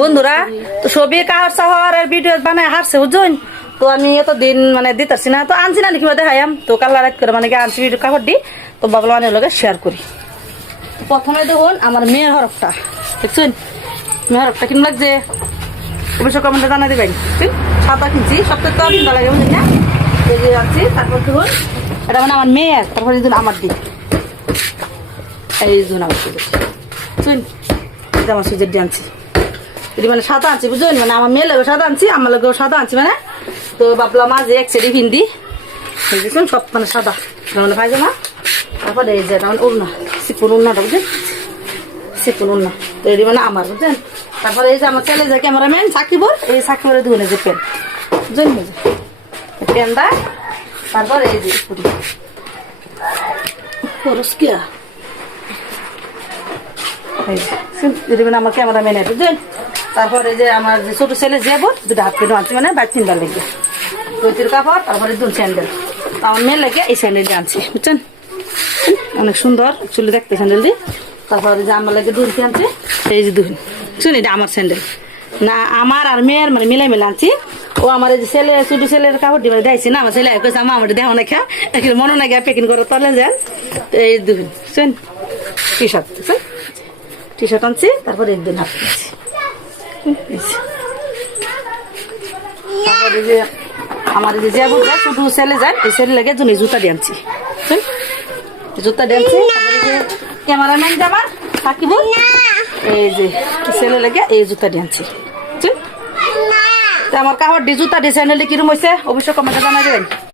বন্ধুরা তো ছবি কাহার শহরের ভিডিও বানায় হারছে বুঝুন তো আমি এতদিন মানে দিতেছি না তো আনছি না নাকি দেখাইম তো কালার রাত করে মানে আনছি ভিডিও কাপড় দি তো বাবলা মানে লগে শেয়ার করি। প্রথমে দেখুন আমার মেয়ের হরফটা দেখছেন মেয়ের হরফটা কিরম লাগছে অবশ্যই কমেন্টে জানা দেবেন। সাদা কিনছি সবটা তো কিনতে লাগে বুঝলি না এই যে আনছি। তারপর দেখুন এটা মানে আমার মেয়ের তারপর এই আমার দিক এই জন্য আমার সুযোগ শুন এটা আমার সুযোগ দিয়ে আনছি এটি মানে সাদা আনছি বুঝলেন মানে আমার মেয়ে লাগেও সাদা আনছি আমার লাগেও সাদা আনছি মানে তো ভাবলাম মাঝে এক সাইডে হিন্দি বুঝেছেন সব মানে সাদা মানে পায়জামা তারপরে এই যে এটা মানে উড়না সিপুন উড়নাটা বুঝলেন সিপুন উড়না তো এটি মানে আমার বুঝলেন। তারপরে এই যে আমার ছেলে যে ক্যামেরাম্যান সাকিবর এই সাকিবরে ধুনে যে পেন বুঝলেন পেনটা তারপর এই যে খরচ কে আমার ক্যামেরাম্যান বুঝলেন। তারপরে যে আমার যে ছোট ছেলে যাবো দুটো হাফ প্যান্ট আনছি মানে বাইক চিন্তা লেগে দইতির কাপড় তারপরে দুল স্যান্ডেল আমার মেয়ে লেগে এই স্যান্ডেলটি আনছি বুঝছেন অনেক সুন্দর চুলে দেখতে স্যান্ডেলটি। তারপরে যে আমার লাগে দুলটি আনছি এই যে দুল শুন এটা আমার স্যান্ডেল না আমার আর মেয়ের মানে মিলে মিলে আনছি ও আমার এই যে ছেলে ছোট ছেলের কাপড়টি মানে দেখছি না আমার ছেলে কইছে আমার দেহ না খা এখন মনে না গিয়ে প্যাকিং করে তলে যান তো এই দুল শুন টি শার্ট বুঝছেন টি শার্ট আনছি তারপরে একদিন হাফ আনছি তারপরে যে আমার যে যাবো ছোট ছেলে যায় এই ছেলে লেগে জন্য জুতা দিয়ে আনছি জুতা দিয়ে আনছি। তারপরে যে ক্যামেরাম্যান আমার থাকিব এই যে ছেলে লেগে এই জুতা দিয়ে আনছি আমার কাপড় দিয়ে জুতা দিয়ে স্যান্ডেল কিরম হয়েছে অবশ্যই কমেন্টে জানাই দেবেন।